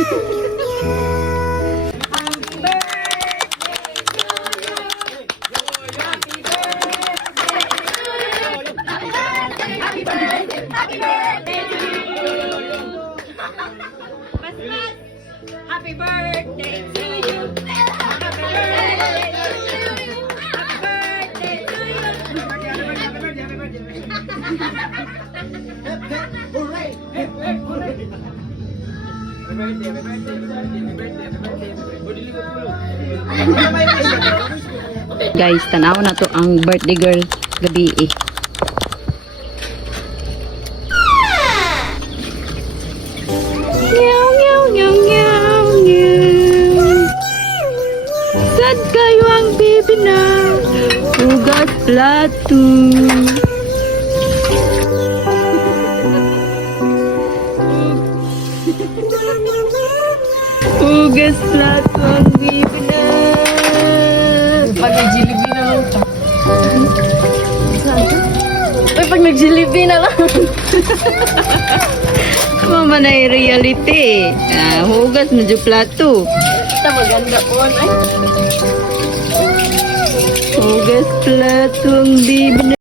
Happy birthday to you. Happy birthday to you. Happy birthday to you. Guys, tanaw na to ang birthday girl gabi eh. Meow, meow, meow, meow, meow. Sad kayo ang baby na hugas plato. Hugas plato ang baby na. Pag nag-Jollibee na lang ito. Uy, pag nag-Jollibee na lang. Mama na yung reality. Hugas mo yung plato. Ito maganda po. Hugas plato ang baby na.